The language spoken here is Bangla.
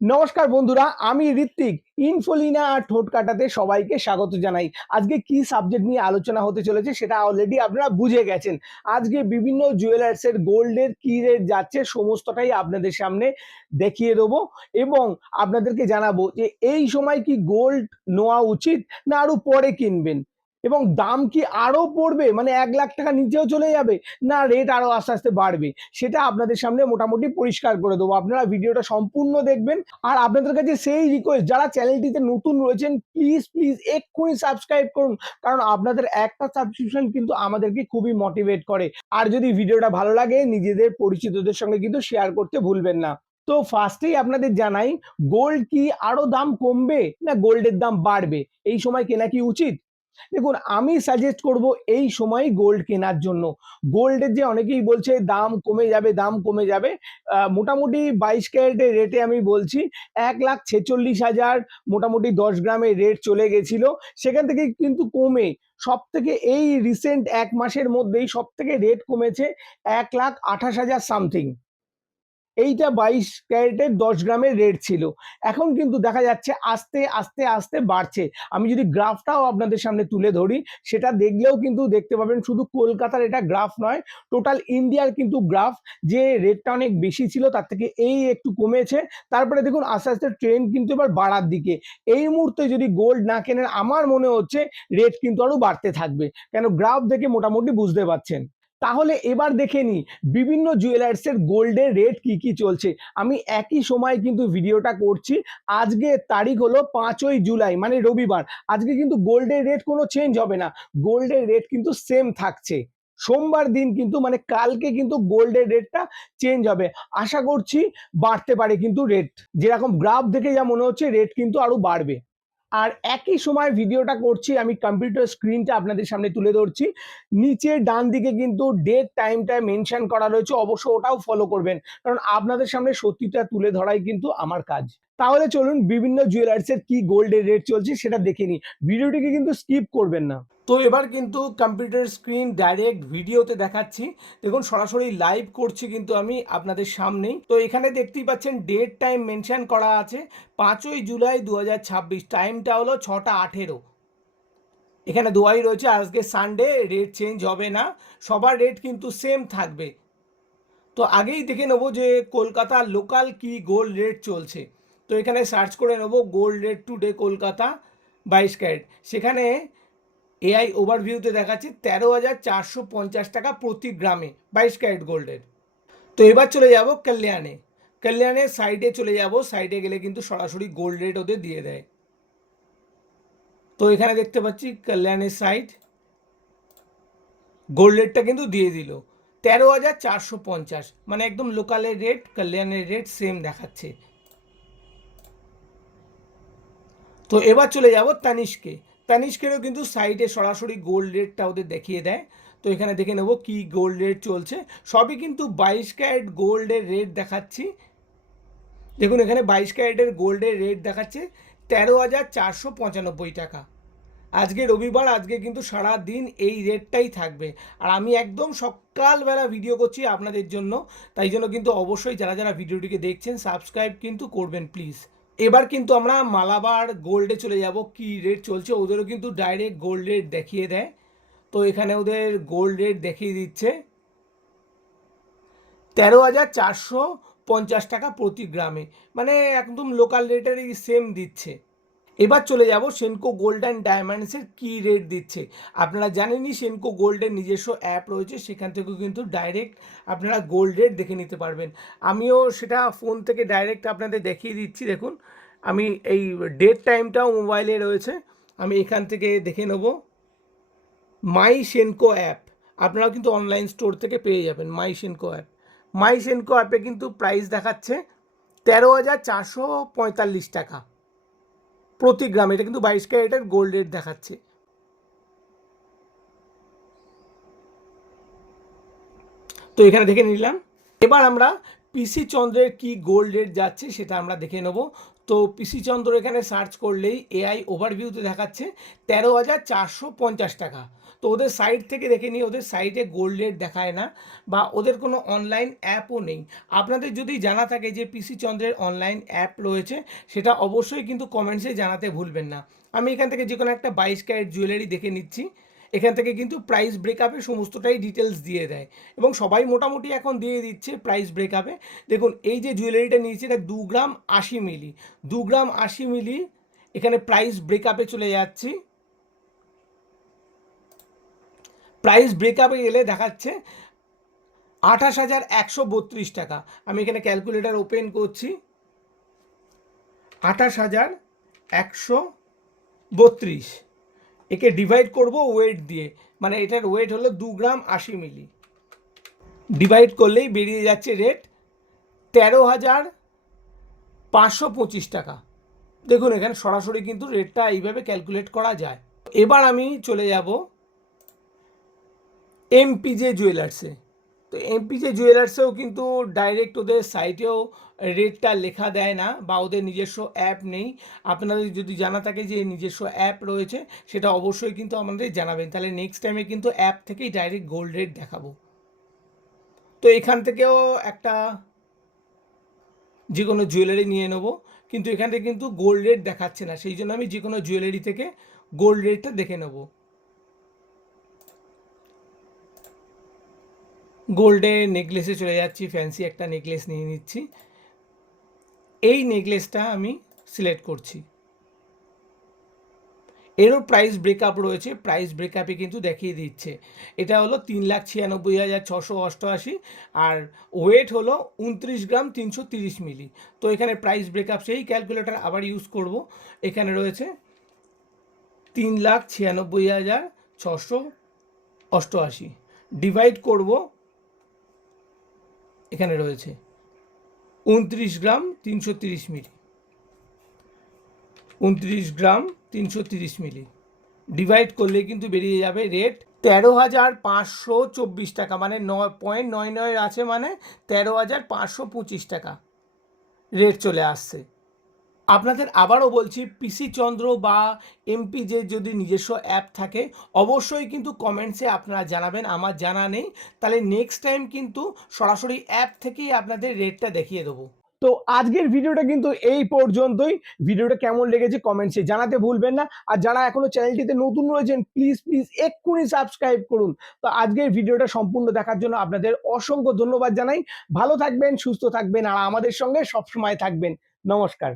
নমস্কার বন্ধুরা, আমি ঋত্বিক। ইনফোলিনা আর ঠোঁট কাটাতে সবাইকে স্বাগত জানাই। আজকে কি সাবজেক্ট নিয়ে আলোচনা হতে চলেছে সেটা অলরেডি আপনারা বুঝে গেছেন। আজকে বিভিন্ন জুয়েলার্সের গোল্ডের কি রেট যাচ্ছে সমস্তটাই আপনাদের সামনে দেখিয়ে দেবো এবং আপনাদেরকে জানাবো যে এই সময় কি গোল্ড নেওয়া উচিত না আরো পরে কিনবেন, এবং দাম কি আরো পড়বে, মানে 1 লাখ টাকা নিচেও চলে যাবে, না রেট আরো আস্তে আস্তে বাড়বে, সেটা আপনাদের সামনে মোটামুটি পরিষ্কার করে দেবো। আপনারা ভিডিওটা সম্পূর্ণ দেখবেন। আর আপনাদের কাছে সেই রিকোয়েস্ট, যারা চ্যানেলটিতে নতুন রয়েছেন প্লিজ প্লিজ এক্ষুনি সাবস্ক্রাইব করুন, কারণ আপনাদের একটা সাবস্ক্রিপশন কিন্তু আমাদেরকে খুবই মোটিভেট করে। আর যদি ভিডিওটা ভালো লাগে নিজেদের পরিচিতদের সঙ্গে কিন্তু শেয়ার করতে ভুলবেন না। তো ফার্স্টেই আপনাদের জানাই, গোল্ড কি আরো দাম কমবে না গোল্ডের দাম বাড়বে, এই সময় কেনা কি উচিত? দেখুন, আমি সাজেস্ট করব এই সময় গোল্ড কেনার জন্য। গোল্ডের যে অনেকেই বলছে দাম কমে যাবে, দাম কমে যাবে, মোটামুটি 22 ক্যারেটের রেটে আমি বলছি 1,46,000 মোটামুটি 10 গ্রামের রেট চলে গেছিল। সেখান থেকে কিন্তু কমে সব থেকে এই রিসেন্ট 1 মাসের মধ্যেই সব থেকে রেট কমেছে 1,28,000 সামথিং। এইটা 22 ক্যারেটের 10 গ্রামের রেট ছিল। এখন কিন্তু দেখা যাচ্ছে আস্তে আস্তে আস্তে বাড়ছে। আমি যদি গ্রাফটাও আপনাদের সামনে তুলে ধরি, সেটা দেখলেও কিন্তু দেখতে পাবেন শুধু কলকাতার এটা গ্রাফ নয়, টোটাল ইন্ডিয়ার কিন্তু গ্রাফ। যে রেটটা অনেক বেশি ছিল তার থেকে এই একটু কমেছে। তারপরে দেখুন আস্তে আস্তে ট্রেন্ড কিন্তু এবার বাড়ার দিকে। এই মুহূর্তে যদি গোল্ড না কেনেন আমার মনে হচ্ছে রেট কিন্তু আরো বাড়তে থাকবে, কেন গ্রাফ দেখে মোটামুটি বুঝতে পারছেন। তাহলে এবার দেখে নিই বিভিন্ন জুয়েলার্সের গোল্ডের রেট কি কি চলছে। আমি একই সময় কিন্তু ভিডিওটা করছি। আজকে তারিখ হলো 5ই জুলাই, মানে রবিবার। আজকে কিন্তু গোল্ডের রেট কোনো চেঞ্জ হবে না, গোল্ডের রেট কিন্তু সেম থাকছে। সোমবার দিন কিন্তু মানে কালকে কিন্তু গোল্ডের রেটটা চেঞ্জ হবে। আশা করছি বাড়তে পারে কিন্তু রেট, যেরকম গ্রাফ দেখে যা মনে হচ্ছে রেট কিন্তু আরো বাড়বে। আর একই সময় ভিডিওটা করছি, আমি কম্পিউটার স্ক্রিনটা আপনাদের সামনে তুলে ধরছি। নিচে ডান দিকে কিন্তু ডেট টাইমটা মেনশন করা রয়েছে, অবশ্য ওটাও ফলো করবেন, কারণ আপনাদের সামনে সত্যিটা তুলে ধরাই কিন্তু আমার কাজ। তাহলে চলুন বিভিন্ন জুয়েলার্সের কি গোল্ডের রেট চলছে সেটা দেখে নিই, ভিডিওটিকে কিন্তু স্কিপ করবেন না। তো এবার কিন্তু কম্পিউটার স্ক্রিন ডাইরেক্ট ভিডিওতে দেখাচ্ছি। দেখুন সরাসরি লাইভ করছি কিন্তু আমি আপনাদের সামনেই। তো এখানে দেখতেই পাচ্ছেন ডেট টাইম মেনশন করা আছে 5ই জুলাই 2026, টাইমটা হলো 6টা 18। এখানে দোয়াই রয়েছে, আজকে সানডে, রেট চেঞ্জ হবে না, সবার রেট কিন্তু সেম থাকবে। তো আগেই দেখে নেবো যে কলকাতার লোকাল কি গোল্ড রেট চলছে। তো এখানে সার্চ করে নেবো gold rate today Kolkata 22 carat. সেখানে এআই ওভারভিউতে দেখাচ্ছে 13,450 টাকা প্রতি গ্রামে 22 ক্যারেট গোল্ডের। তো এবার চলে যাব কল্যাণে। কল্যাণের সাইডে চলে যাব, সাইডে গেলে কিন্তু সরাসরি গোল্ড রেট ওদের দিয়ে দেয়। তো এখানে দেখতে পাচ্ছি কল্যাণের সাইড, গোল্ড রেটটা কিন্তু দিয়ে দিল 13,450, মানে একদম লোকালের রেট কল্যাণের রেট সেম দেখাচ্ছে। তো এবার চলে যাব তানিষ্কে। তানিষ্কেরও কিন্তু সাইডে সরাসরি গোল্ড রেটটা ওদের দেখিয়ে দেয়। তো এখানে দেখে নেব কি গোল্ড রেট চলছে। সবই কিন্তু 22 ক্যারেট গোল্ডের রেট দেখাচ্ছি। দেখুন এখানে 22 ক্যারেটের গোল্ডের রেট দেখাচ্ছে 13,495 টাকা। আজকে রবিবার, আজকে কিন্তু সারা দিন এই রেটটাই থাকবে। আর আমি একদম সকালবেলা ভিডিও করছি আপনাদের জন্য, তাই জন্য কিন্তু অবশ্যই যারা যারা ভিডিওটিকে দেখছেন সাবস্ক্রাইব কিন্তু করবেন প্লিজ। এবার কিন্তু আমরা মালাবার গোল্ডে চলে যাব, কি রেট চলছে। ওদেরও কিন্তু ডাইরেক্ট গোল্ড রেট দেখিয়ে দেয়। তো এখানে ওদের গোল্ড রেট দেখিয়ে দিচ্ছে 13,450 টাকা প্রতি গ্রামে, মানে একদম লোকাল রেটেরই সেম দিচ্ছে। এবার চলে যাব সেনকো গোল্ড অ্যান্ড ডায়মন্ডসের কী রেট দিচ্ছে। আপনারা জানেনই সেনকো গোল্ডের নিজস্ব অ্যাপ রয়েছে, সেখান থেকেও কিন্তু ডাইরেক্ট আপনারা গোল্ড রেট দেখে নিতে পারবেন। আমিও সেটা ফোন থেকে ডাইরেক্ট আপনাদের দেখিয়ে দিচ্ছি। দেখুন আমি এই ডেট টাইমটাও মোবাইলে রয়েছে, আমি এখান থেকে দেখে নেব। মাই সেনকো অ্যাপ আপনারাও কিন্তু অনলাইন স্টোর থেকে পেয়ে যাবেন। মাই সেনকো অ্যাপ, মাই সেনকো অ্যাপে কিন্তু প্রাইস দেখাচ্ছে 13,445 টাকা প্রতি গ্রাম। এটা কিন্তু 22 ক্যারেটের গোল্ড রেট দেখাচ্ছে। তো এখানে দেখে নিলাম। এবার আমরা পিসি চন্দ্রের কি গোল্ড রেট যাচ্ছে সেটা আমরা দেখে নেব। তো পিসি চন্দ্র এখানে সার্চ করলেই এআই ওভারভিউতে দেখাচ্ছে 13,450 টাকা। তো ওদের সাইট থেকে দেখে নিই, ওদের সাইটে গোল্ড রেট দেখায় না বা ওদের কোনো অনলাইন অ্যাপও নেই। আপনাদের যদি জানা থাকে যে পিসি চন্দ্রের অনলাইন অ্যাপ রয়েছে সেটা অবশ্যই কিন্তু কমেন্টসে জানাতে ভুলবেন না। আমি এখান থেকে যে কোনো একটা 22 ক্যারেট জুয়েলারি দেখে নিচ্ছি। এখান থেকে কিন্তু প্রাইস ব্রেকআপে সমস্তটাই ডিটেলস দিয়ে দেয় এবং সবাই মোটামুটি এখন দিয়ে দিচ্ছে প্রাইস ব্রেকআপে। দেখুন এই যে জুয়েলারিটা নিয়েছি এটা 2 গ্রাম 80 মিলি, 2 গ্রাম 80 মিলি এখানে প্রাইস ব্রেকআপে চলে যাচ্ছি। প্রাইস ব্রেকআপে গেলে দেখাচ্ছে 28,132 টাকা। আমি এখানে ক্যালকুলেটর ওপেন করছি, 28,132, একে ডিভাইড করব ওয়েট দিয়ে, মানে এটার ওয়েট হলো 2 গ্রাম 80 মিলি, ডিভাইড করলেই বেরিয়ে যাচ্ছে রেট 13,525 টাকা। দেখুন এখানে সরাসরি কিন্তু রেটটা এইভাবে ক্যালকুলেট করা যায়। এবার আমি চলে যাব এমপিজে জুয়েলার্সে। তো এমপিজে জুয়েলার্সেও কিন্তু ডাইরেক্ট ওদের সাইটেও রেটটা লেখা দেয় না বা ওদের নিজস্ব অ্যাপ নেই। আপনাদের যদি জানা থাকে যে নিজস্ব অ্যাপ রয়েছে সেটা অবশ্যই কিন্তু আমাদের জানাবেন, তাহলে নেক্সট টাইমে কিন্তু অ্যাপ থেকেই ডাইরেক্ট গোল্ড রেট দেখাবো। তো এখান থেকেও একটা যে কোনো জুয়েলারি নিয়ে নেব, কিন্তু এখান থেকে কিন্তু গোল্ড রেট দেখাচ্ছে না, সেই জন্য আমি যে কোনো জুয়েলারি থেকে গোল্ড রেটটা দেখে নেব। গোল্ডের নেকলেসে চলে যাচ্ছি, ফ্যান্সি একটা নেকলেস নিয়ে নিচ্ছি। এই নেকলেসটা আমি সিলেক্ট করছি, এরও প্রাইস ব্রেকআপ রয়েছে, প্রাইস ব্রেকআপে কিন্তু দেখিয়ে দিচ্ছে। এটা হলো 3,96,688 আর ওয়েট হলো 29 গ্রাম 330 মিলি। তো এখানে প্রাইস ব্রেকআপ সেই ক্যালকুলেটর আবার ইউজ করব। এখানে রয়েছে 3,96,688, ডিভাইড করব, এখানে রয়েছে 29 গ্রাম 330 মিলি, 29 গ্রাম 330 মিলি, ডিভাইড করলে কিন্তু বেরিয়ে যাবে রেট 13,524 টাকা, মানে 9.99 আছে, মানে 13,525 টাকা রেট চলে আসছে। আপনাদের আবারও বলছি, পিসি চন্দ্র বা এমপিজে যদি নিজস্ব অ্যাপ থাকে অবশ্যই কিন্তু কমেন্টসে আপনারা জানাবেন, আমার জানা নেই, তাহলে নেক্সট টাইম কিন্তু সরাসরি অ্যাপ থেকেই আপনাদের রেটটা দেখিয়ে দেবো। তো আজকের ভিডিওটা কিন্তু এই পর্যন্তই। ভিডিওটা কেমন লেগেছে কমেন্টসে জানাতে ভুলবেন না। আর যারা এখনো চ্যানেলটিতে নতুন রয়েছেন প্লিজ প্লিজ এক্ষুনি সাবস্ক্রাইব করুন। তো আজকের ভিডিওটা সম্পূর্ণ দেখার জন্য আপনাদের অসংখ্য ধন্যবাদ জানাই। ভালো থাকবেন, সুস্থ থাকবেন আর আমাদের সঙ্গে সবসময় থাকবেন। নমস্কার।